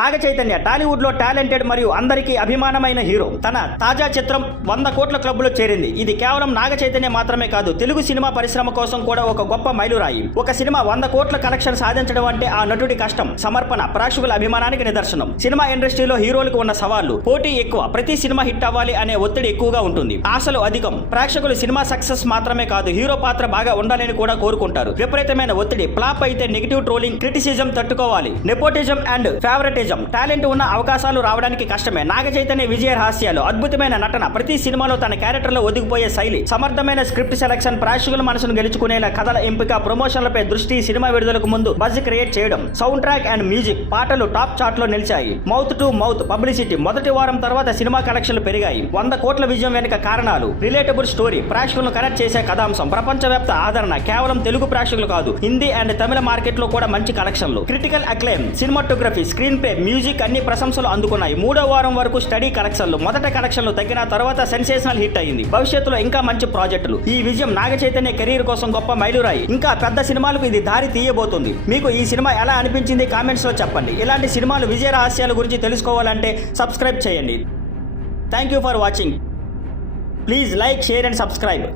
నాగ చైతన్య టాలీవుడ్ లో టాలెంటెడ్ మరియు అందరికీ అభిమానమైన హీరో. తన తాజా చిత్రం 100 కోట్ల క్లబ్ లో చేరింది. ఇది కేవలం నాగ చైతన్య మాత్రమే కాదు, తెలుగు సినిమా పరిశ్రమ కోసం కూడా ఒక గొప్ప మైలురాయి. ఒక సినిమా 100 కోట్ల కలెక్షన్ సాధించడం అంటే ఆ నటుడి కష్టం, సమర్పణ, ప్రేక్షకుల అభిమానానికి నిదర్శనం. సినిమా ఇండస్ట్రీలో హీరోలకు ఉన్న సవాళ్లు: పోటీ ఎక్కువ, ప్రతి సినిమా హిట్ అవ్వాలి అనే ఒత్తిడి ఎక్కువగా ఉంటుంది, ఆశలు అధికం. ప్రేక్షకులు సినిమా సక్సెస్ మాత్రమే కాదు, హీరో పాత్ర బాగా ఉండాలని కూడా కోరుకుంటారు. విపరీతమైన ఒత్తిడి, ఫ్లాప్ అయితే నెగిటివ్ ట్రోలింగ్, క్రిటిసిజం తట్టుకోవాలి. నెపోటిజం అండ్ ఫేవరెటిజం, టాలెంట్ ఉన్న అవకాశాలు రావడానికి కష్టమే. నాగ చైతన్య విజయ రహస్యాలు: అద్భుతమైన నటన, ప్రతి సినిమాలో తన క్యారెక్టర్ లో ఒదిగిపోయే శైలి, సమర్థమైన స్క్రిప్ట్ సెలక్షన్, ప్రేక్షకుల మనసును గెలుచుకునేలా కథల ఎంపిక, ప్రమోషన్లపై దృష్టి, సినిమా విడుదలకు ముందు బజ్ క్రియేట్ చేయడం. సౌండ్ ట్రాక్ అండ్ మ్యూజిక్, పాటలు టాప్ చార్ట్ లో నిలిచాయి. మౌత్ టు మౌత్ పబ్లిసిటీ, మొదటి వారం తర్వాత సినిమా కలెక్షన్లు పెరిగాయి. 100 కోట్ల విజయం వెనుక కారణాలు: రిలేటబుల్ స్టోరీ, ప్రేక్షకులను కనెక్ట్ చేసే కథాంశం, ప్రపంచవ్యాప్త ఆదరణ, కేవలం తెలుగు ప్రేక్షకులు కాదు, హిందీ అండ్ తమిళ మార్కెట్ లో కూడా మంచి కలెక్షన్లు. Critical acclaim, cinematography, screen play, music అన్ని ప్రశంసలు అందుకున్నాయి. 3వ వారం వరకు స్టడీ కలెక్షన్లు, మొదట కలెక్షన్లు తగ్గిన తర్వాత సెన్సేషనల్ హిట్ అయింది. భవిష్యత్తులో ఇంకా మంచి ప్రాజెక్టులు. ఈ విజయం నాగ చైతన్య కెరీర్ కోసం గొప్ప మైలురాయి. ఇంకా పెద్ద సినిమాలకు ఇది దారి తీయబోతుంది. మీకు ఈ సినిమా ఎలా అనిపించింది కామెంట్స్ లో చెప్పండి. ఇలాంటి సినిమాలు విజయ రహస్యాల గురించి తెలుసుకోవాలంటే సబ్స్క్రైబ్ చేయండి. Thank you for watching. Please like, share and subscribe.